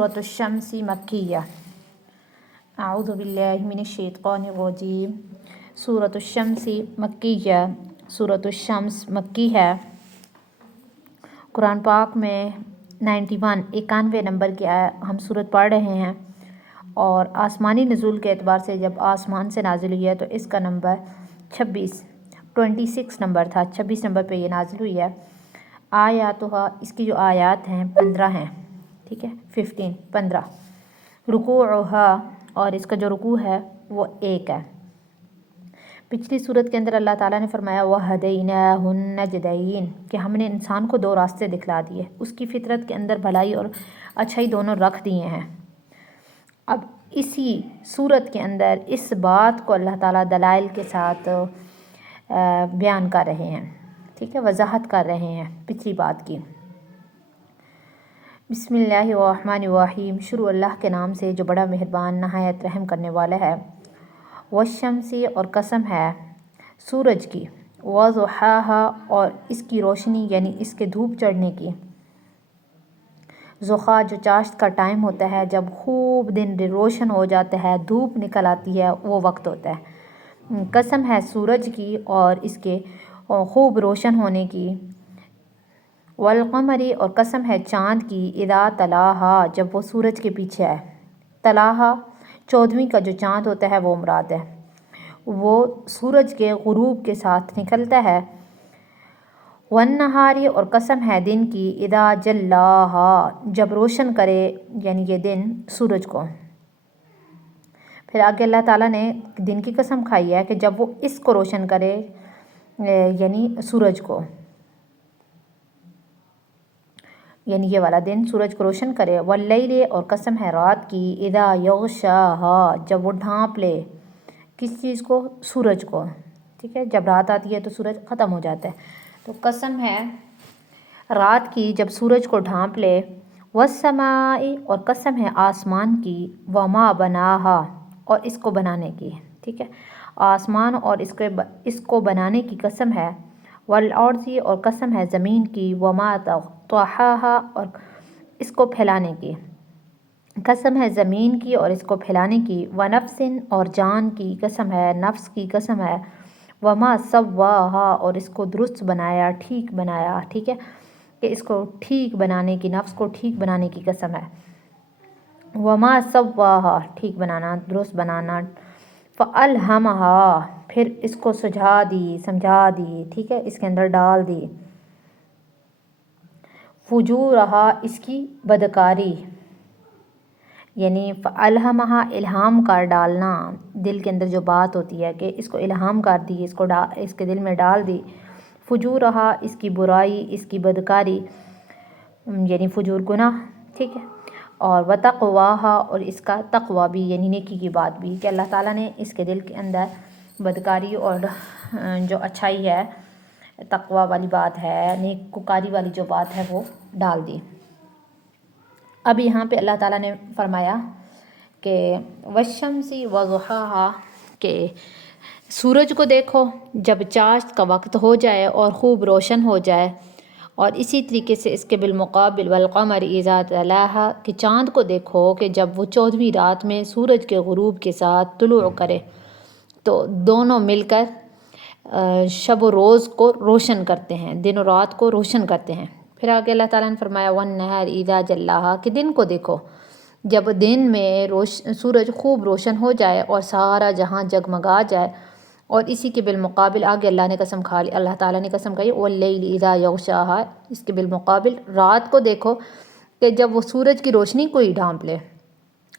سورة الشمس مکیہ اعوذ باللہ من الشیطان الرجیم سورة الشمس مکیہ سورة الشمس مکی ہے۔ قرآن پاک میں 91 نمبر کی ہم صورت پڑھ رہے ہیں، اور آسمانی نزول کے اعتبار سے جب آسمان سے نازل ہوئی ہے تو اس کا نمبر 26 نمبر تھا، 26 نمبر پہ یہ نازل ہوئی ہے۔ آیاتها اس کی جو آیات ہیں 15 ہیں، ٹھیک ہے، 15 رکوعها اور اس کا جو رکوع ہے وہ 1 ہے۔ پچھلی صورت کے اندر اللہ تعالیٰ نے فرمایا وَهَدَيْنَاهُ النَّجْدَيْنِ کہ ہم نے انسان کو 2 راستے دکھلا دیے، اس کی فطرت کے اندر بھلائی اور اچھائی دونوں رکھ دیے ہیں۔ اب اسی صورت کے اندر اس بات کو اللہ تعالیٰ دلائل کے ساتھ بیان کر رہے ہیں، ٹھیک ہے، وضاحت کر رہے ہیں پچھلی بات کی۔ بسم اللہ الرحمن الرحیم، شروع اللہ کے نام سے جو بڑا مہربان نہایت رحم کرنے والا ہے۔ والشمس اور قسم ہے سورج کی، وضحاها اور اس کی روشنی یعنی اس کے دھوپ چڑھنے کی۔ ضحا جو چاشت کا ٹائم ہوتا ہے، جب خوب دن روشن ہو جاتا ہے، دھوپ نکل آتی ہے، وہ وقت ہوتا ہے۔ قسم ہے سورج کی اور اس کے خوب روشن ہونے کی۔ والقمر اور قسم ہے چاند کی، اذا تلاہا جب وہ سورج کے پیچھے ہے۔ تلاہا 14ویں کا جو چاند ہوتا ہے وہ مراد ہے، وہ سورج کے غروب کے ساتھ نکلتا ہے۔ والنہار اور قسم ہے دن کی، اذا جلاہا جب روشن کرے یعنی یہ دن سورج کو۔ پھر آگے اللہ تعالیٰ نے دن کی قسم کھائی ہے کہ جب وہ اس کو روشن کرے یعنی سورج کو، یعنی یہ والا دن سورج کو روشن کرے۔ واللیل اور قسم ہے رات کی، اذا یغشاہا جب وہ ڈھانپ لے کس چیز کو، سورج کو، ٹھیک ہے، جب رات آتی ہے تو سورج ختم ہو جاتا ہے، تو قسم ہے رات کی جب سورج کو ڈھانپ لے۔ والسماء اور قسم ہے آسمان کی، وما بناہا اور اس کو بنانے کی، ٹھیک ہے، آسمان اور اس کو بنانے کی قسم ہے۔ والارض اور قسم ہے زمین کی، وما طحاہا اور اس کو پھیلانے کی، قسم ہے زمین کی اور اس کو پھیلانے کی۔ ونفس اور جان کی قسم ہے، نفس کی قسم ہے۔ وما سواہا اور اس کو درست بنایا، ٹھیک بنایا، ٹھیک ہے، کہ اس کو ٹھیک بنانے کی، نفس کو ٹھیک بنانے کی قسم ہے۔ وما سواہا ٹھیک بنانا، درست بنانا۔ فَأَلْهَمَهَا پھر اس کو سجھا دی، سمجھا دی، ٹھیک ہے، اس کے اندر ڈال دی۔ فُجُورَهَا اس کی بدکاری، یعنی فَأَلْهَمَهَا الہام کر ڈالنا، دل کے اندر جو بات ہوتی ہے کہ اس کو الہام کر دی، اس کے دل میں ڈال دی۔ فُجُورَهَا اس کی برائی، اس کی بدکاری، یعنی فجور گناہ، ٹھیک ہے، اور وَتَقْوَاهَا اور اس کا تقوی بھی یعنی نیکی کی بات بھی، کہ اللہ تعالیٰ نے اس کے دل کے اندر بدکاری اور جو اچھائی ہے، تقوی والی بات ہے، نیکوکاری والی جو بات ہے وہ ڈال دی۔ اب یہاں پہ اللہ تعالیٰ نے فرمایا کہ والشمس وضحاها کہ سورج کو دیکھو جب چاشت کا وقت ہو جائے اور خوب روشن ہو جائے، اور اسی طریقے سے اس کے بالمقابل والقمر اذا تلاہا کہ چاند کو دیکھو کہ جب وہ 14ویں رات میں سورج کے غروب کے ساتھ طلوع کرے، تو دونوں مل کر شب و روز کو روشن کرتے ہیں، دن و رات کو روشن کرتے ہیں۔ پھر آگے اللہ تعالیٰ نے فرمایا والنہار اذا جلاہا کہ دن کو دیکھو جب دن میں سورج خوب روشن ہو جائے اور سارا جہاں جگمگا جائے، اور اسی کے بالمقابل آگے اللہ تعالیٰ نے قسم کہی واللیل اذا یغشاہا اس کے بالمقابل رات کو دیکھو کہ جب وہ سورج کی روشنی کو ہی ڈھانپ لے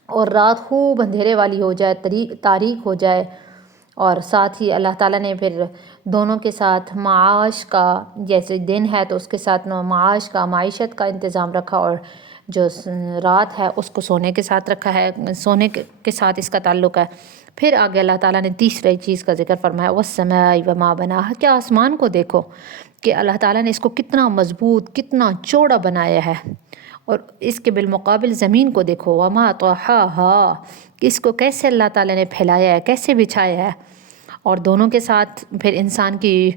اور رات خوب اندھیرے والی ہو جائے، تاریک ہو جائے، اور ساتھ ہی اللہ تعالیٰ نے پھر دونوں کے ساتھ معاش کا، جیسے دن ہے تو اس کے ساتھ معاش کا، معیشت کا انتظام رکھا، اور جو رات ہے اس کو سونے کے ساتھ رکھا ہے، سونے کے ساتھ اس کا تعلق ہے۔ پھر آگے اللہ تعالیٰ نے تیسری چیز کا ذکر فرمایا والسماء وما بناہا کہ آسمان کو دیکھو کہ اللہ تعالیٰ نے اس کو کتنا مضبوط، کتنا چوڑا بنایا ہے، اور اس کے بالمقابل زمین کو دیکھو وما طحاہا کہ اس کو کیسے اللہ تعالیٰ نے پھیلایا ہے، کیسے بچھایا ہے، اور دونوں کے ساتھ پھر انسان کی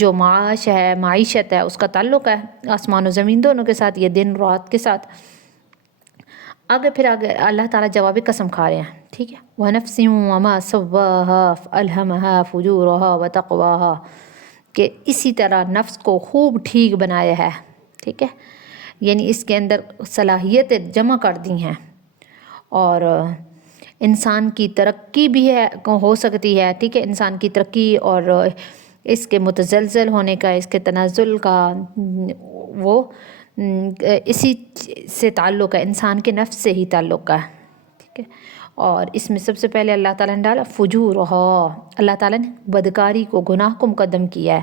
جو معاش ہے، معیشت ہے، اس کا تعلق ہے آسمان و زمین دونوں کے ساتھ، یہ دن رات کے ساتھ۔ آگے اللہ تعالیٰ جواب قسم کھا رہے ہیں، ٹھیک ہے، وَنَفْسٍ وَمَا سَوَّاهَا فَأَلْهَمَهَا فُجُورَهَا وَتَقْوَاهَا، کہ اسی طرح نفس کو خوب ٹھیک بنایا ہے، ٹھیک ہے، یعنی اس کے اندر صلاحیتیں جمع کر دی ہیں، اور انسان کی ترقی بھی ہے ہو سکتی ہے، ٹھیک ہے، انسان کی ترقی اور اس کے متزلزل ہونے کا، اس کے تنزل کا، وہ اسی سے تعلق ہے، انسان کے نفس سے ہی تعلق ہے، ٹھیک ہے، اور اس میں سب سے پہلے اللہ تعالیٰ نے ڈالا فجورہا، اللہ تعالیٰ نے بدکاری کو، گناہ کو مقدم کیا ہے،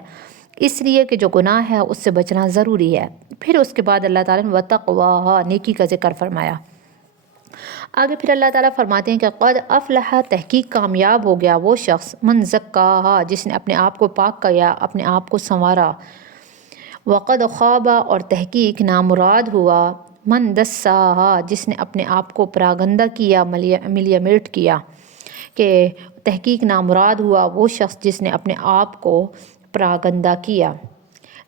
اس لیے کہ جو گناہ ہے اس سے بچنا ضروری ہے، پھر اس کے بعد اللہ تعالیٰ نے وتقواہا، نیکی کا ذکر فرمایا۔ آگے پھر اللہ تعالیٰ فرماتے ہیں کہ قد افلح، تحقیق کامیاب ہو گیا وہ شخص، من زکاہا، جس نے اپنے آپ کو پاک کیا، اپنے آپ کو سنوارا، وقد خواب، اور تحقیق نامراد ہوا، من دساہا، جس نے اپنے آپ کو پراگندہ کیا، ملیا میٹ کیا، کہ تحقیق نامراد ہوا وہ شخص جس نے اپنے آپ کو پراگندہ کیا۔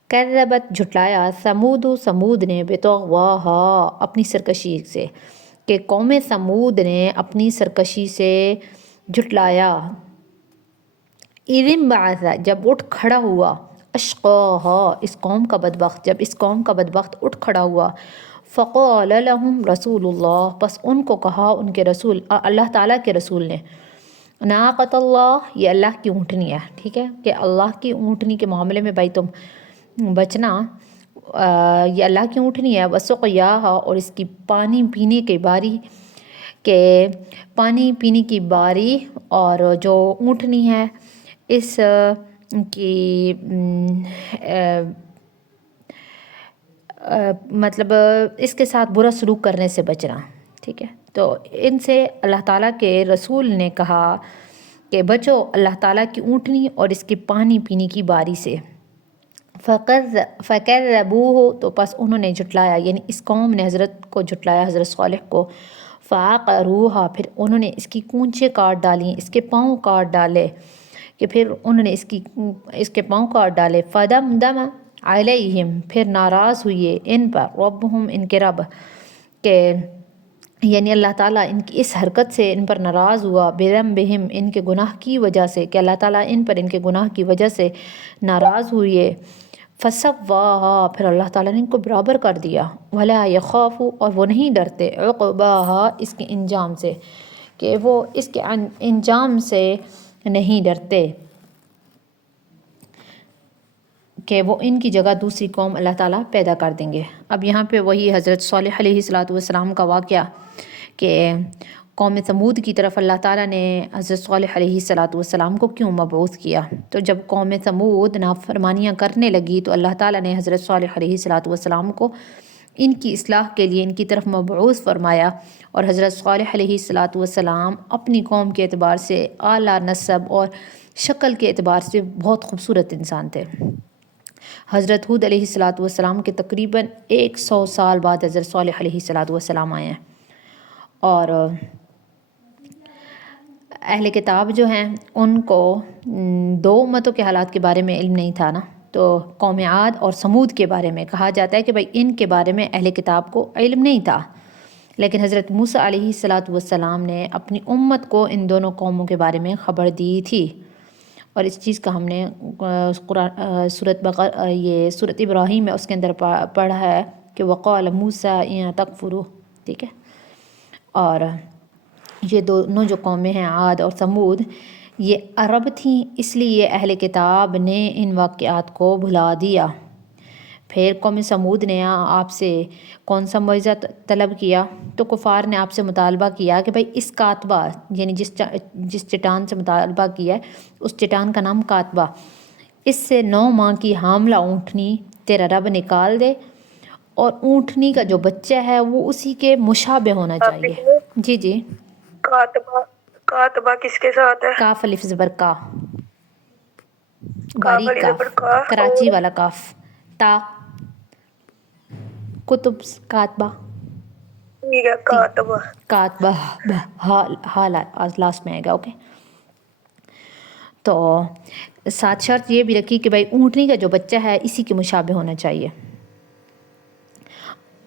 کذبت، جھٹلایا، سمود نے بطغواہا، اپنی سرکشی سے، کہ قوم سمود نے اپنی سرکشی سے جھٹلایا، اذ انبعث، جب اٹھ کھڑا ہوا، اشقاہا، اس قوم کا بدبخت، جب اس قوم کا بدبخت اٹھ کھڑا ہوا، فقال لهم رسول اللہ، پس ان کو کہا ان کے رسول، اللہ تعالیٰ کے رسول نے، ناقۃ اللہ، یہ اللہ کی اونٹنی ہے، ٹھیک ہے، کہ اللہ کی اونٹنی کے معاملے میں بھائی تم بچنا، یہ اللہ کی اونٹنی ہے، وسقیاہا، اور اس کی پانی پینے کی باری، کہ پانی پینے کی باری، اور جو اونٹنی ہے اس کی مطلب اس کے ساتھ برا سلوک کرنے سے بچنا، ٹھیک ہے، تو ان سے اللہ تعالیٰ کے رسول نے کہا کہ بچو اللہ تعالیٰ کی اونٹنی اور اس کے پانی پینے کی باری سے۔ فَكَذَّبُوهُ، تو پس انہوں نے جھٹلایا، یعنی اس قوم نے حضرت کو جھٹلایا، حضرت صالح کو، فَعَقَرُوهَا، پھر انہوں نے اس کی کونچیں کاٹ ڈالیں، اس کے پاؤں کاٹ ڈالے، کہ پھر انہوں نے اس کے پاؤں کاٹ ڈالے، فَدَمْدَمَ عَلَيْهِمْ، پھر ناراض ہوئے ان پر، ربهم، ان کے رب، کہ یعنی اللہ تعالیٰ ان کی اس حرکت سے ان پر ناراض ہوا، بِذَنبِهِمْ، ان کے گناہ کی وجہ سے، کہ اللہ تعالیٰ ان پر ان کے گناہ کی وجہ سے ناراض ہوئے، فَسَوَّاهَا، پھر اللہ تعالیٰ نے ان کو برابر کر دیا، وَلَا يَخَافُ، اور وہ نہیں ڈرتے، عُقْبَاهَا، اس کے انجام سے، کہ وہ اس کے انجام سے نہیں ڈرتے، کہ وہ ان کی جگہ دوسری قوم اللہ تعالیٰ پیدا کر دیں گے۔ اب یہاں پہ وہی حضرت صالح علیہ السلام کا واقعہ، کہ قوم سمود کی طرف اللہ تعالیٰ نے حضرت صالح علیہ السلام کو کیوں مبعوث کیا، تو جب قوم سمود نافرمانیاں کرنے لگی تو اللہ تعالیٰ نے حضرت صالح علیہ السلام کو ان کی اصلاح کے لیے ان کی طرف مبعوث فرمایا، اور حضرت صالح علیہ السلام اپنی قوم کے اعتبار سے اعلیٰ نسب اور شکل کے اعتبار سے بہت خوبصورت انسان تھے۔ حضرت ہود علیہ السلام کے تقریباً 100 سال بعد حضرت صالح علیہ السلام آئے ہیں، اور اہل کتاب جو ہیں ان کو دو امتوں کے حالات کے بارے میں علم نہیں تھا نا، تو قوم عاد اور سمود کے بارے میں کہا جاتا ہے کہ بھائی ان کے بارے میں اہل کتاب کو علم نہیں تھا، لیکن حضرت موسیٰ علیہ السلام نے اپنی امت کو ان دونوں قوموں کے بارے میں خبر دی تھی، اور اس چیز کا ہم نے سورۃ ابراہیم ہے اس کے اندر پڑھا ہے کہ وقال موسیٰ ان تکفروا، ٹھیک ہے، اور یہ دونوں جو قومیں ہیں عاد اور سمود، یہ عرب تھیں، اس لیے اہل کتاب نے ان واقعات کو بھلا دیا۔ پھر قوم سمود نے آپ سے کون سا معجزہ طلب کیا، تو کفار نے آپ سے مطالبہ کیا کہ بھائی اس کاتبہ، یعنی جس چٹان سے مطالبہ کیا ہے اس چٹان کا نام کاتبہ، اس سے 9 ماہ کی حاملہ اونٹنی تیرا رب نکال دے، اور اونٹنی کا جو بچہ ہے وہ اسی کے مشابہ ہونا چاہیے۔ جی جی، کاتبہ کس کے ساتھ ہے؟ کاف الف زبر کا، باریک کاف، کراچی والا کاف، تا کتب کاتبہ، ٹھیک ہے، کاتبہ، کاتبہ، ہا لاسٹ میں آئے گا، اوکے۔ تو ساتھ شرط یہ بھی رکھی کہ بھائی اونٹنی کا جو بچہ ہے اسی کے مشابہ ہونا چاہیے۔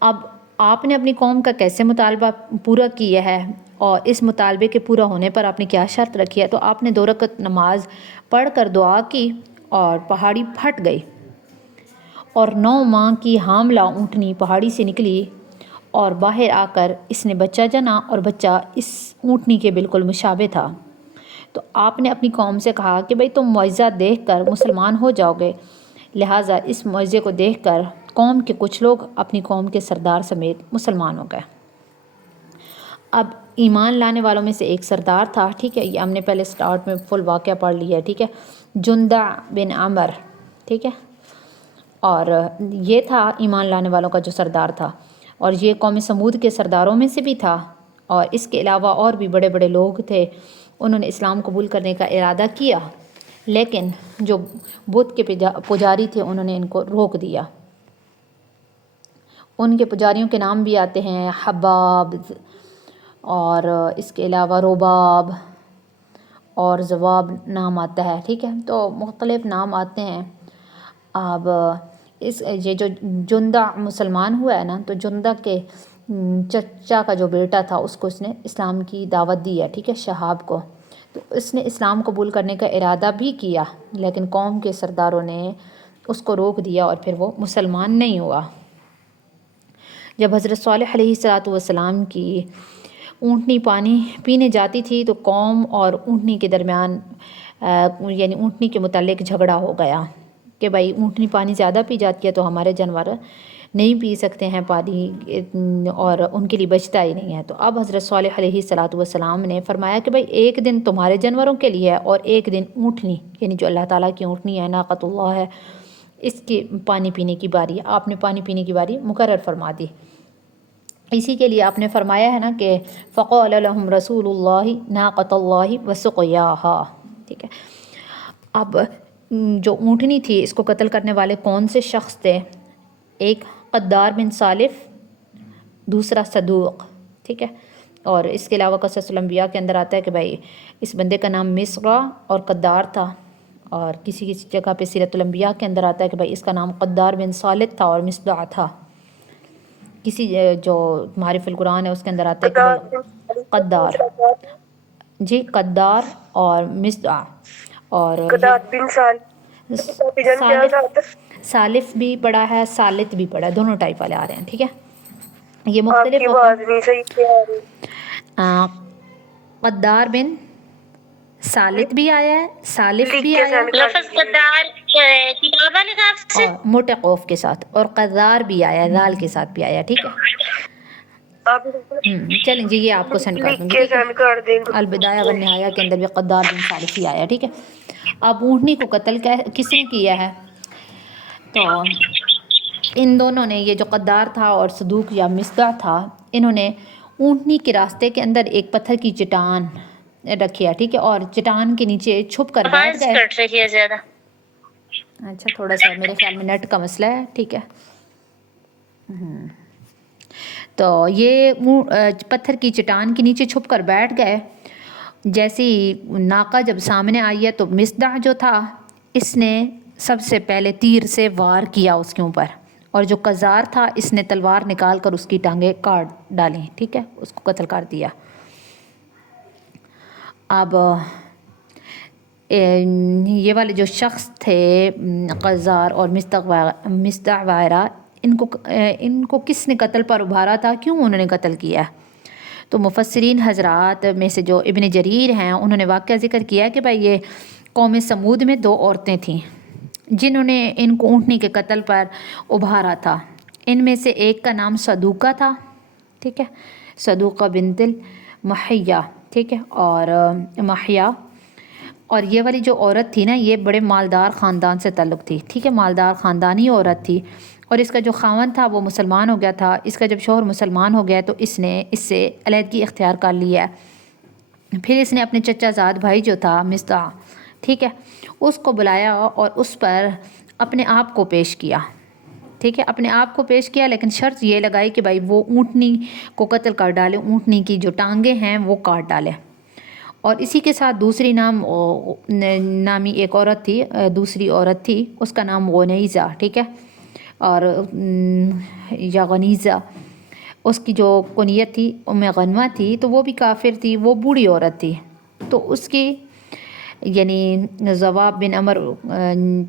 اب آپ نے اپنی قوم کا کیسے مطالبہ پورا کیا ہے اور اس مطالبے کے پورا ہونے پر آپ نے کیا شرط رکھی ہے؟ تو آپ نے 2 رکعت نماز پڑھ کر دعا کی اور پہاڑی پھٹ گئی اور 9 ماہ کی حاملہ اونٹنی پہاڑی سے نکلی اور باہر آ کر اس نے بچہ جنا اور بچہ اس اونٹنی کے بالکل مشابہ تھا۔ تو آپ نے اپنی قوم سے کہا کہ بھئی تم معجزہ دیکھ کر مسلمان ہو جاؤ گے، لہٰذا اس معجزے کو دیکھ کر قوم کے کچھ لوگ اپنی قوم کے سردار سمیت مسلمان ہو گئے۔ اب ایمان لانے والوں میں سے ایک سردار تھا، ٹھیک ہے، یہ ہم نے پہلے سٹارٹ میں فل واقعہ پڑھ لیا ہے، ٹھیک ہے، جندع بن عمر، ٹھیک ہے، اور یہ تھا ایمان لانے والوں کا جو سردار تھا، اور یہ قوم سمود کے سرداروں میں سے بھی تھا، اور اس کے علاوہ اور بھی بڑے بڑے لوگ تھے۔ انہوں نے اسلام قبول کرنے کا ارادہ کیا، لیکن جو بت کے پجاری تھے انہوں نے ان کو روک دیا۔ ان کے پجاریوں کے نام بھی آتے ہیں حباب، اور اس کے علاوہ رباب اور زواب نام آتا ہے، ٹھیک ہے، تو مختلف نام آتے ہیں۔ اب یہ جو جندع مسلمان ہوا ہے نا، تو جندع کے چچا کا جو بیٹا تھا اس کو اس نے اسلام کی دعوت دی ہے، ٹھیک ہے، شہاب کو، تو اس نے اسلام قبول کرنے کا ارادہ بھی کیا، لیکن قوم کے سرداروں نے اس کو روک دیا اور پھر وہ مسلمان نہیں ہوا۔ جب حضرت صالح علیہ السلام کی اونٹنی پانی پینے جاتی تھی تو قوم اور اونٹنی کے درمیان یعنی اونٹنی کے متعلق جھگڑا ہو گیا کہ بھائی اونٹنی پانی زیادہ پی جاتی ہے تو ہمارے جانور نہیں پی سکتے ہیں پانی، اور ان کے لیے بچتا ہی نہیں ہے۔ تو اب حضرت صالح علیہ السلام نے فرمایا کہ بھائی ایک دن تمہارے جانوروں کے لیے ہے اور ایک دن اونٹنی یعنی جو اللہ تعالیٰ کی اونٹنی ہے، ناقۃ اللہ ہے، اس کے پانی پینے کی باری ہے۔ آپ نے پانی پینے کی باری مقرر فرما دی۔ اسی کے لیے آپ نے فرمایا ہے نا کہ فقال لهم رسول اللہ ناقۃ اللہ وسقیاها، ٹھیک ہے۔ اب جو اونٹنی تھی اس کو قتل کرنے والے کون سے شخص تھے؟ ایک قدار بن سالف، دوسرا صدوق، ٹھیک ہے، اور اس کے علاوہ قصص الانبیاء کے اندر آتا ہے کہ بھائی اس بندے کا نام مصرع اور قدار تھا، اور کسی کسی جگہ پہ سیرت الانبیاء کے اندر آتا ہے کہ بھائی اس کا نام قدار بن صالح تھا اور مصدع تھا۔ کسی جو معارف القرآن ہے اس کے اندر آتا ہے کہ بھائی قدار، جی قدار اور مصدع، اور سالف بھی پڑھا ہے، سالت بھی پڑھا ہے، دونوں ٹائپ والے آ رہے ہیں، ٹھیک ہے، یہ مختلف قدار بن سالت بھی آیا ہے، سالف بھی آیا ہے، لفظ قدار کتاب والے لفظ سے اور موٹے قوف کے ساتھ، اور قدار بھی آیا ہے، ذال کے ساتھ بھی آیا ہے، ٹھیک ہے۔ چلیں جی یہ آپ کو سینڈ کر دوں گی، ٹھیک ہے، البدایہ والنہایہ کے اندر بھی قدار بن سالف ہی آیا، ٹھیک ہے۔ اب اونٹنی کو قتل کس نے کیا ہے؟ تو ان دونوں نے، یہ جو قدار تھا اور صدوق یا مصدع تھا، انہوں نے اونٹنی کے راستے کے اندر ایک پتھر کی چٹان رکھی ہے، ٹھیک ہے، اور چٹان کے نیچے چھپ کر بیٹھ گئے۔ کٹ رہی ہے زیادہ، اچھا تھوڑا سا میرے خیال میں نیٹ کا مسئلہ ہے، ٹھیک ہے۔ تو یہ پتھر کی چٹان کے نیچے چھپ کر بیٹھ گئے۔ جیسے ہی ناقہ جب سامنے آئی ہے تو مصدع جو تھا اس نے سب سے پہلے تیر سے وار کیا اس کے اوپر، اور جو قزار تھا اس نے تلوار نکال کر اس کی ٹانگیں کاٹ ڈالیں، ٹھیک ہے، اس کو قتل کر دیا۔ اب یہ والے جو شخص تھے قزار اور مصدع وغیرہ، ان کو کس نے قتل پر ابھارا تھا، کیوں انہوں نے قتل کیا؟ تو مفسرین حضرات میں سے جو ابن جریر ہیں انہوں نے واقعہ ذکر کیا کہ بھائی یہ قوم سمود میں 2 عورتیں تھیں جنہوں نے ان کو اونٹنی کے قتل پر ابھارا تھا۔ ان میں سے ایک کا نام صدوقہ تھا، ٹھیک ہے، صدوقہ بنت المحیہ، ٹھیک ہے، اور محیہ، اور یہ والی جو عورت تھی نا یہ بڑے مالدار خاندان سے تعلق تھی، ٹھیک ہے، مالدار خاندانی عورت تھی، اور اس کا جو خاوند تھا وہ مسلمان ہو گیا تھا۔ اس کا جب شوہر مسلمان ہو گیا تو اس نے اس سے علیحدگی اختیار کر لیا۔ پھر اس نے اپنے چچا زاد بھائی جو تھا مصدع، ٹھیک ہے، اس کو بلایا اور اس پر اپنے آپ کو پیش کیا، ٹھیک ہے، اپنے آپ کو پیش کیا، لیکن شرط یہ لگائی کہ بھائی وہ اونٹنی کو قتل کر ڈالے، اونٹنی کی جو ٹانگیں ہیں وہ کاٹ ڈالے۔ اور اسی کے ساتھ دوسری نامی ایک عورت تھی، دوسری عورت تھی، اس کا نام غنیزہ، ٹھیک ہے، اور یا غنیزہ، اس کی جو کنیت تھی غنمہ تھی، تو وہ بھی کافر تھی، وہ بوڑھی عورت تھی. تو اس کی یعنی ضباب بن عمر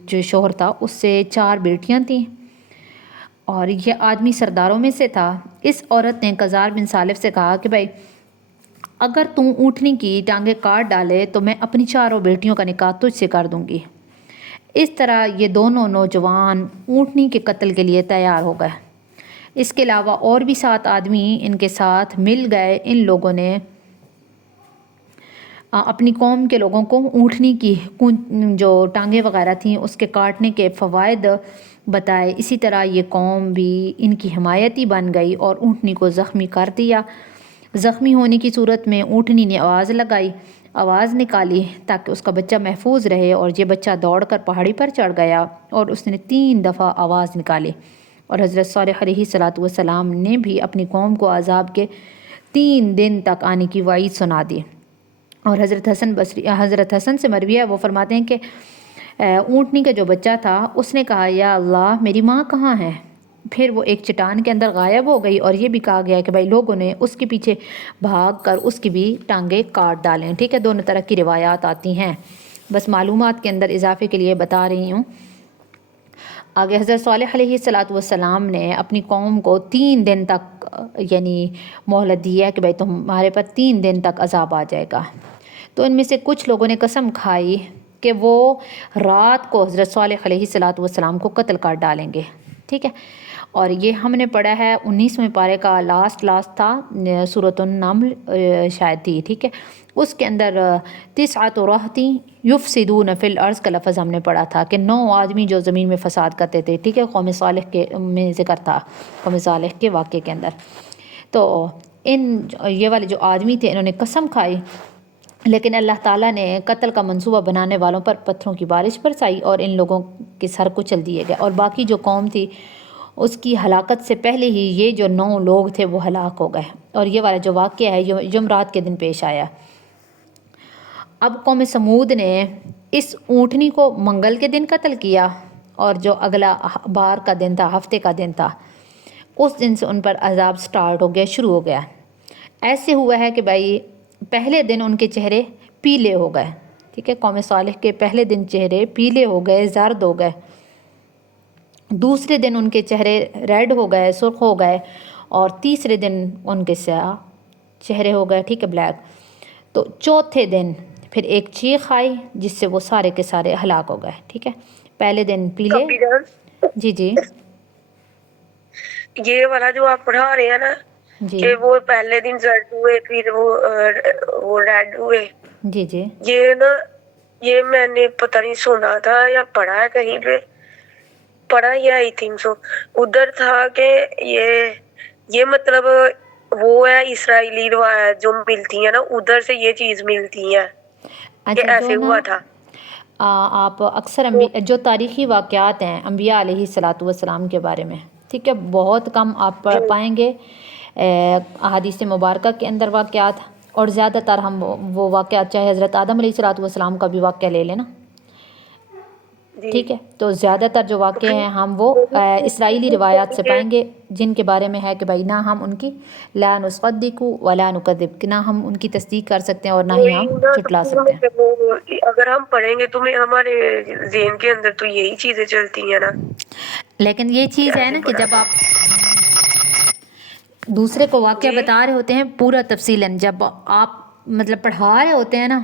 جو شوہر تھا اس سے 4 بیٹیاں تھیں، اور یہ آدمی سرداروں میں سے تھا. اس عورت نے قزار بن سالف سے کہا کہ بھائی اگر تم اونٹنی کی ٹانگیں کاٹ ڈالے تو میں اپنی 4 بیٹیوں کا نکاح تجھ سے کر دوں گی. اس طرح یہ دونوں نوجوان اونٹنی کے قتل کے لیے تیار ہو گئے. اس کے علاوہ اور بھی 7 آدمی ان کے ساتھ مل گئے. ان لوگوں نے اپنی قوم کے لوگوں کو اونٹنی کی جو ٹانگیں وغیرہ تھیں اس کے کاٹنے کے فوائد بتائے. اسی طرح یہ قوم بھی ان کی حمایتی بن گئی اور اونٹنی کو زخمی کر دیا. زخمی ہونے کی صورت میں اونٹنی نے آواز نکالی تاکہ اس کا بچہ محفوظ رہے، اور یہ بچہ دوڑ کر پہاڑی پر چڑھ گیا اور اس نے 3 دفعہ آواز نکالی. اور حضرت صالح علیہ السلام نے بھی اپنی قوم کو عذاب کے 3 دن تک آنے کی وعید سنا دی. اور حضرت حسن سے مروی ہے، وہ فرماتے ہیں کہ اونٹنی کا جو بچہ تھا اس نے کہا یا اللہ میری ماں کہاں ہے؟ پھر وہ ایک چٹان کے اندر غائب ہو گئی، اور یہ بھی کہا گیا کہ بھائی لوگوں نے اس کے پیچھے بھاگ کر اس کی بھی ٹانگیں کاٹ ڈالیں. ٹھیک ہے، دونوں طرح کی روایات آتی ہیں، بس معلومات کے اندر اضافے کے لیے بتا رہی ہوں. آگے حضرت صالح علیہ السلام نے اپنی قوم کو 3 دن تک یعنی مہلت دی ہے کہ بھائی تمہارے پر 3 دن تک عذاب آ جائے گا. تو ان میں سے کچھ لوگوں نے قسم کھائی کہ وہ رات کو حضرت صالح علیہ السلام کو قتل کر ڈالیں گے. ٹھیک ہے، اور یہ ہم نے پڑھا ہے 19ویں پارے کا لاسٹ تھا، سورۃ النمل شاید تھی. ٹھیک ہے، اس کے اندر 9 رہتی یفسدون فی الارض کا لفظ ہم نے پڑھا تھا کہ 9 آدمی جو زمین میں فساد کرتے تھے. ٹھیک ہے، قوم صالح کے میں ذکر تھا، قوم صالح کے واقعے کے اندر. تو یہ والے جو آدمی تھے انہوں نے قسم کھائی، لیکن اللہ تعالیٰ نے قتل کا منصوبہ بنانے والوں پر پتھروں کی بارش برسائی اور ان لوگوں کے سر کچل دیے گئے. اور باقی جو قوم تھی اس کی ہلاکت سے پہلے ہی یہ جو 9 لوگ تھے وہ ہلاک ہو گئے. اور یہ والا جو واقعہ ہے یہ جمعرات کے دن پیش آیا. اب قوم سمود نے اس اونٹنی کو منگل کے دن قتل کیا، اور جو اگلا بار کا دن تھا، ہفتے کا دن تھا، اس دن سے ان پر عذاب سٹارٹ ہو گیا، شروع ہو گیا. ایسے ہوا ہے کہ بھائی پہلے دن ان کے چہرے پیلے ہو گئے. ٹھیک ہے، قوم صالح کے پہلے دن چہرے پیلے ہو گئے، زرد ہو گئے. دوسرے دن ان کے چہرے ریڈ ہو گئے، سرخ ہو گئے، اور تیسرے دن ان کے سیاہ چہرے ہو گئے. ٹھیک ہے، بلیک. تو چوتھے دن پھر ایک چیخ آئی جس سے وہ سارے کے سارے ہلاک ہو گئے. ٹھیک ہے، پہلے دن پیلے. جی جی یہ والا جو آپ پڑھا رہے ہیں نا جی کہ وہ پہلے دن زرد ہوئے، پھر وہ ریڈ ہوئے. جی جی یہ میں نے پتہ نہیں سنا تھا یا پڑھا ہے کہیں پہ، پڑھا یا آئی تھنک سو ادھر تھا کہ یہ مطلب وہ ہے اسرائیلی روایت جو ملتی ہیں نا، ادھر سے یہ چیز ملتی ہے کہ اچھا. جو ایسے نا ہوا تھا. آپ اکثر جو تاریخی واقعات ہیں انبیاء علیہ السلام کے بارے میں، ٹھیک ہے، بہت کم آپ پائیں گے احادیث مبارکہ کے اندر واقعات، اور زیادہ تر ہم وہ واقعات چاہے حضرت آدم علیہ السلام کا بھی واقعہ لے لیں نا. ٹھیک ہے، تو زیادہ تر جو واقعے ہیں ہم وہ اسرائیلی روایات سے پائیں گے، جن کے بارے میں ہے کہ بھائی نہ ہم ان کی لا نصدق ولا نکذب، کہ نہ ہم ان کی تصدیق کر سکتے ہیں اور نہ ہی ہم جھٹلا سکتے ہیں. اگر ہم پڑھیں گے تو ہمارے ذہن کے اندر تو یہی چیزیں چلتی ہیں نا. لیکن یہ چیز ہے نا کہ جب آپ دوسرے کو واقعہ بتا رہے ہوتے ہیں پورا تفصیلاً، جب آپ مطلب پڑھا رہے ہوتے ہیں نا،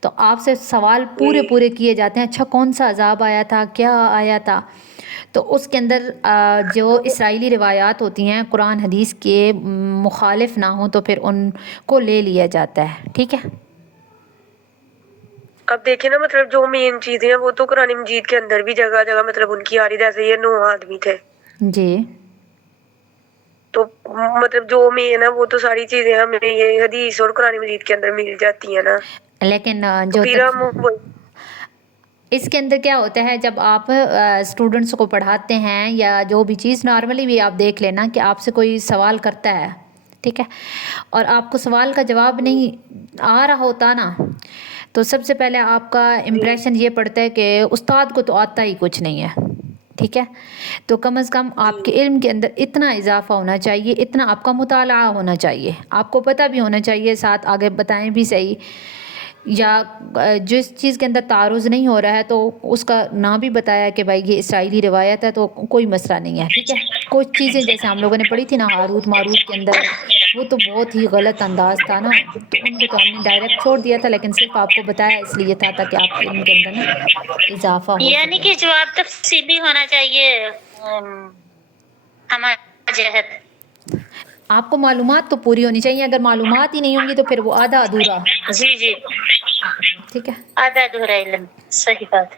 تو آپ سے سوال پورے کیے جاتے ہیں، اچھا کون سا عذاب آیا تھا، کیا آیا تھا. تو اس کے اندر جو اسرائیلی روایات ہوتی ہیں قرآن حدیث کے مخالف نہ ہوں تو پھر ان کو لے لیا جاتا ہے. ٹھیک ہے، اب دیکھیں نا، مطلب جو مین چیزیں ہیں وہ تو قرآن مجید کے اندر بھی جگہ جگہ مطلب ان کی آ رہی، جیسے یہ 9 آدمی تھے. جی تو مطلب جو مین ہے وہ تو ساری چیزیں ہمیں یہ حدیث اور قرآن مجید کے اندر مل جاتی ہیں نا. لیکن تو پھر ہم اس کے اندر کیا ہوتا ہے، جب آپ اسٹوڈنٹس کو پڑھاتے ہیں یا جو بھی چیز نارملی بھی آپ دیکھ لینا کہ آپ سے کوئی سوال کرتا ہے، ٹھیک ہے، اور آپ کو سوال کا جواب نہیں آ رہا ہوتا نا، تو سب سے پہلے آپ کا امپریشن یہ پڑتا ہے کہ استاد کو تو آتا ہی کچھ نہیں ہے. ٹھیک ہے. تو کم از کم آپ کے علم کے اندر اتنا اضافہ ہونا چاہیے، اتنا آپ کا مطالعہ ہونا چاہیے، آپ کو پتہ بھی ہونا چاہیے، ساتھ آگے بتائیں بھی صحیح. یا جس چیز کے اندر تعارض نہیں ہو رہا ہے تو اس کا نام بھی بتایا کہ بھائی یہ اسرائیلی روایت ہے تو کوئی مسئلہ نہیں ہے. ٹھیک ہے. کچھ چیزیں جیسے ہم لوگوں نے پڑھی تھی نا ہاروت ماروت کے اندر، وہ تو بہت ہی غلط انداز تھا نا، تو ان کو تو ہم نے ڈائریکٹ چھوڑ دیا تھا، لیکن صرف آپ کو بتایا اس لیے تھا تاکہ آپ کے علم کے اندر نا اضافہ ہو یعنی سکے. کہ جواب تفصیلی ہونا چاہیے ہمارا جہت. آپ کو معلومات تو پوری ہونی چاہیے، اگر معلومات ہی نہیں ہوں گی تو پھر وہ آدھا ادھورا. جی جی، ٹھیک ہے. آدھا ادھورا علم، صحیح بات.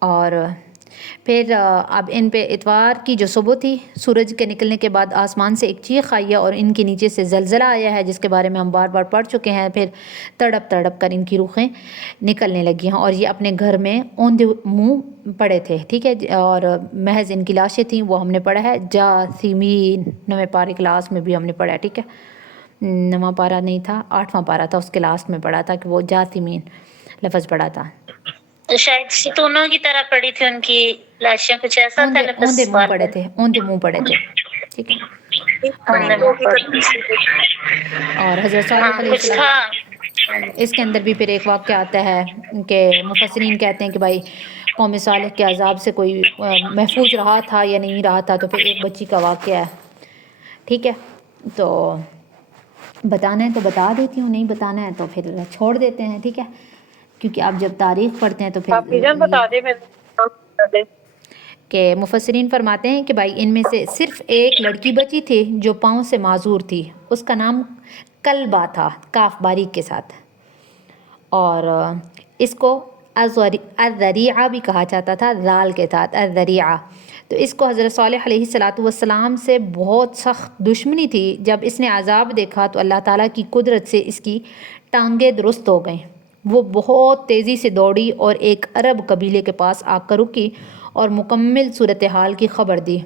اور پھر اب ان پہ اتوار کی جو صبح تھی، سورج کے نکلنے کے بعد آسمان سے ایک چیخ آئی ہے اور ان کے نیچے سے زلزلہ آیا ہے، جس کے بارے میں ہم بار بار پڑھ چکے ہیں. پھر تڑپ تڑپ کر ان کی روحیں نکلنے لگی ہیں اور یہ اپنے گھر میں اوندے منہ پڑے تھے. ٹھیک ہے. اور محض ان کی لاشیں تھیں، وہ ہم نے پڑھا ہے جاثمین، 9ویں پارے کلاس میں بھی ہم نے پڑھا ہے. ٹھیک ہے. 9واں پارہ نہیں تھا، 8واں پارہ تھا، اس کے لاسٹ میں پڑھا تھا کہ وہ جاثمین لفظ پڑھا تھا. شاید ستونوں کی طرح پڑی تھی ان کی لاشیں، کچھ ایسا تھا اوندے لفظ منہ بار پڑے بار. تھے، اوندے منہ پڑے تھے. ٹھیک ہے. اور حضرت صالح علیہ کچھ تھا. السلام، اس کے اندر بھی پھر ایک واقعہ آتا ہے کہ مفسرین کہتے ہیں کہ بھائی قوم صالح کے عذاب سے کوئی محفوظ رہا تھا یا نہیں رہا تھا، تو پھر ایک بچی کا واقعہ ہے. ٹھیک ہے. تو بتانا ہے تو بتا دیتی ہوں، نہیں بتانا ہے تو پھر چھوڑ دیتے ہیں. ٹھیک ہے. کیونکہ آپ جب تاریخ پڑھتے ہیں تو پھر بتا دیں پھر. کہ مفسرین فرماتے ہیں کہ بھائی ان میں سے صرف ایک لڑکی بچی تھی جو پاؤں سے معذور تھی، اس کا نام کلبہ تھا، کاف باریک کے ساتھ. اور اس کو الذریعہ بھی کہا جاتا تھا، ذال کے ساتھ الذریعہ. تو اس کو حضرت صالح علیہ السلام سے بہت سخت دشمنی تھی. جب اس نے عذاب دیکھا تو اللہ تعالیٰ کی قدرت سے اس کی ٹانگیں درست ہو گئیں. وہ بہت تیزی سے دوڑی اور ایک عرب قبیلے کے پاس آ کر رکی اور مکمل صورتحال کی خبر دی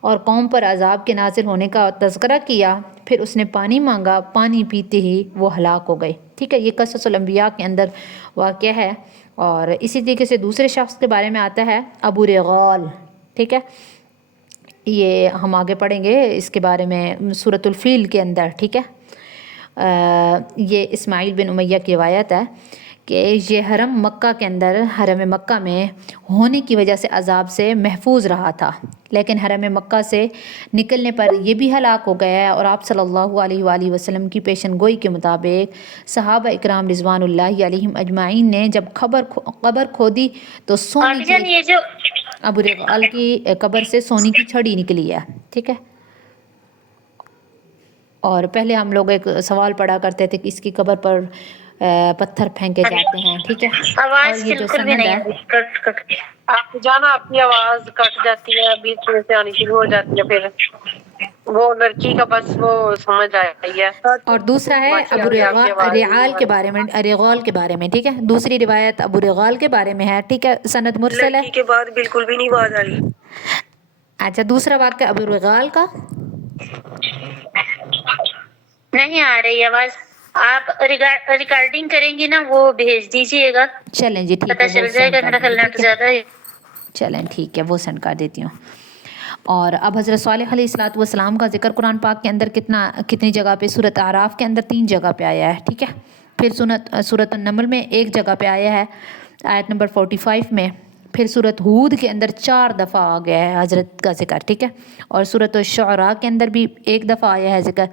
اور قوم پر عذاب کے نازل ہونے کا تذکرہ کیا. پھر اس نے پانی مانگا، پانی پیتے ہی وہ ہلاک ہو گئے. ٹھیک ہے. یہ قصص الانبیاء کے اندر واقعہ ہے. اور اسی طریقے سے دوسرے شخص کے بارے میں آتا ہے ابو رغال. ٹھیک ہے. یہ ہم آگے پڑھیں گے اس کے بارے میں سورۃ الفیل کے اندر. ٹھیک ہے. یہ اسماعیل بن امیہ کی روایت ہے کہ یہ حرم مکہ کے اندر، حرم مکہ میں ہونے کی وجہ سے عذاب سے محفوظ رہا تھا، لیکن حرم مکہ سے نکلنے پر یہ بھی ہلاک ہو گیا ہے. اور آپ صلی اللہ علیہ وآلہ وسلم کی پیشن گوئی کے مطابق صحابہ اکرام رضوان اللہ علیہم اجمعین نے جب قبر کھودی تو سونے کی یہ جو ابو رغال کی قبر سے سونے کی چھڑی نکلی ہے. ٹھیک ہے. اور پہلے ہم لوگ ایک سوال پڑھا کرتے تھے کہ اس کی قبر پر پتھر پھینکے جاتے ہیں. ٹھیک ہے. اور آواز یہ جو بالکل بھی سند نہیں ہے، آ رہی، کٹ کٹ کے. آپ جانا، آپ کی آواز کٹ جاتی ہے، بیچ میں سے آنی شروع ہو جاتی ہے. پھر وہ لڑکی کا بس وہ سمجھ آئی ہے. اور دوسرا ہے باقی ابو آپ کی آواز نہیں رغال آ کے رہی. بارے میں، رغال کے بارے میں. ٹھیک ہے. دوسری روایت ابو رغال کے بارے میں ہے. ٹھیک ہے. سند مرسل ہے. لڑکی کے بعد بالکل بھی نہیں آواز آ رہی. اچھا. دوسرا واقعہ ابو رغال کا نہیں آ رہی آواز. آپ ریکارڈنگ کریں گی نا، وہ بھیج دیجیے گا، چلیں جی ٹھیک پتہ ہے، وہ چل جائے سینڈ گا. کر میرا دیں خیال گے. نیٹ ٹھیک ہے. زیادہ ہے. چلیں ٹھیک ہے، وہ سینڈ کر دیتی ہوں. اور اب حضرت صالح علیہ السلام کا ذکر قرآن پاک کے اندر کتنی جگہ پہ؟ سورۃ اعراف کے اندر 3 جگہ پہ آیا ہے. ٹھیک ہے. پھر سورۃ النمل میں 1 جگہ پہ آیا ہے، آیت نمبر 45 میں. پھر سورۃ ہود کے اندر 4 دفعہ آ گیا ہے حضرت کا ذکر. ٹھیک ہے. اور سورۃ الشعراء کے اندر بھی 1 دفعہ آیا ہے ذکر.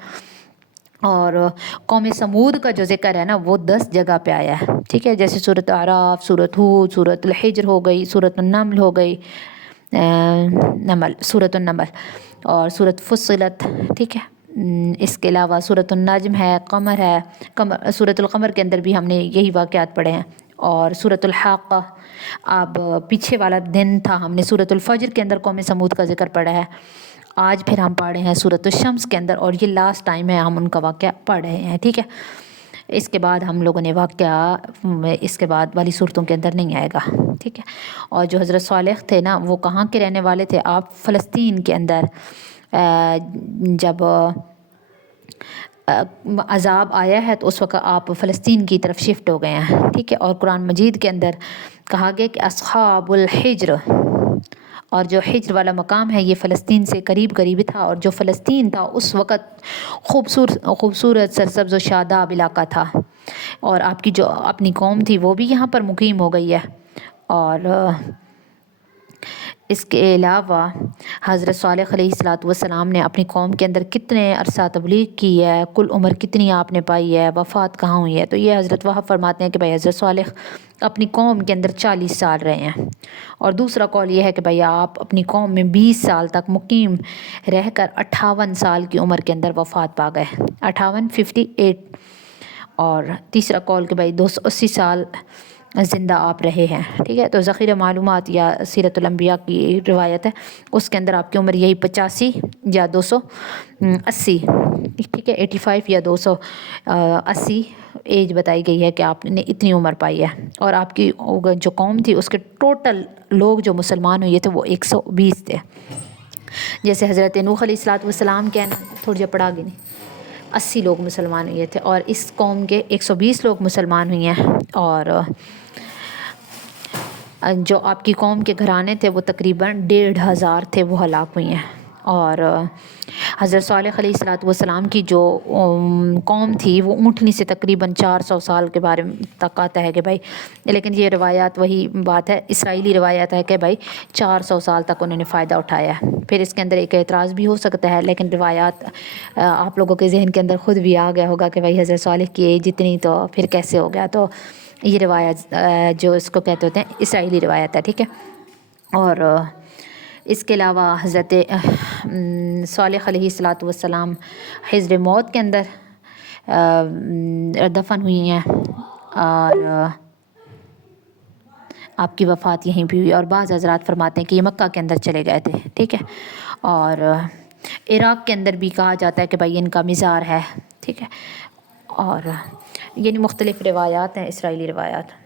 اور قوم سمود کا جو ذکر ہے نا وہ 10 جگہ پہ آیا ہے. ٹھیک ہے. جیسے سورۃ اعراف، سورۃ ہود، سورۃ الحجر ہو گئی، سورۃ النمل ہو گئی، سورۃ النمل اور سورۃ فصلت. ٹھیک ہے. اس کے علاوہ سورۃ النجم ہے، قمر ہے. سورۃ القمر کے اندر بھی ہم نے یہی واقعات پڑھے ہیں. اور سورۃ الحاقہ، اب پیچھے والا دن تھا، ہم نے سورۃ الفجر کے اندر قوم سمود کا ذکر پڑھا ہے. آج پھر ہم پڑھ رہے ہیں سورۃ الشمس کے اندر، اور یہ لاسٹ ٹائم ہے ہم ان کا واقعہ پڑھ رہے ہیں. ٹھیک ہے. اس کے بعد ہم لوگوں نے واقعہ اس کے بعد والی صورتوں کے اندر نہیں آئے گا. ٹھیک ہے. اور جو حضرت صالح تھے نا وہ کہاں کے رہنے والے تھے؟ آپ فلسطین کے اندر جب عذاب آیا ہے تو اس وقت آپ فلسطین کی طرف شفٹ ہو گئے ہیں. ٹھیک ہے. اور قرآن مجید کے اندر کہا گیا کہ اصحاب الحجر اور جو حجر والا مقام ہے یہ فلسطین سے قریب قریب تھا، اور جو فلسطین تھا اس وقت خوبصورت سرسبز و شاداب علاقہ تھا، اور آپ کی جو اپنی قوم تھی وہ بھی یہاں پر مقیم ہو گئی ہے۔ اور اس کے علاوہ حضرت صالح علیہ السلام نے اپنی قوم کے اندر کتنے عرصہ تبلیغ کی ہے، کل عمر کتنی آپ نے پائی ہے، وفات کہاں ہوئی ہے؟ تو یہ حضرت وہاب فرماتے ہیں کہ بھائی حضرت صالح اپنی قوم کے اندر 40 سال رہے ہیں، اور دوسرا قول یہ ہے کہ بھائی آپ اپنی قوم میں 20 سال تک مقیم رہ کر 58 سال کی عمر کے اندر وفات پا گئے، 58 اور تیسرا قول کہ بھائی 280 سال زندہ آپ رہے ہیں، ٹھیک ہے۔ تو ذخیرہ معلومات یا سیرت الانبیاء کی روایت ہے، اس کے اندر آپ کی عمر یہی 85 یا 280، ٹھیک ہے، 85 یا 280 ایج بتائی گئی ہے کہ آپ نے اتنی عمر پائی ہے۔ اور آپ کی جو قوم تھی اس کے ٹوٹل لوگ جو مسلمان ہوئے تھے وہ 120 تھے، جیسے حضرت نوح علیہ السلام کے تھوڑی جا پڑھا گئی نہیں 80 لوگ مسلمان ہوئے تھے، اور اس قوم کے 120 لوگ مسلمان ہوئے ہیں، اور جو آپ کی قوم کے گھرانے تھے وہ تقریباً 1500 تھے، وہ ہلاک ہوئی ہیں۔ اور حضرت صالح علیہ السلام کی جو قوم تھی وہ اونٹنی سے تقریباً 400 سال کے بارے میں تک آتا ہے کہ بھائی، لیکن یہ روایات وہی بات ہے، اسرائیلی روایت ہے کہ بھائی 400 سال تک انہوں نے فائدہ اٹھایا ہے۔ پھر اس کے اندر ایک اعتراض بھی ہو سکتا ہے، لیکن روایات آپ لوگوں کے ذہن کے اندر خود بھی آ گیا ہوگا کہ بھائی حضرت صالح کی ایج اتنی تو پھر کیسے ہو گیا؟ تو یہ روایت جو اس کو کہتے ہوتے ہیں اسرائیلی روایت ہے، ٹھیک ہے۔ اور اس کے علاوہ حضرت صالح علیہ السلام حجر موت کے اندر دفن ہوئی ہیں، اور آپ کی وفات یہیں بھی ہوئی، اور بعض حضرات فرماتے ہیں کہ یہ مکہ کے اندر چلے گئے تھے، ٹھیک ہے۔ اور عراق کے اندر بھی کہا جاتا ہے کہ بھائی ان کا مزار ہے، ٹھیک ہے۔ اور یعنی مختلف روایات ہیں، اسرائیلی روایات۔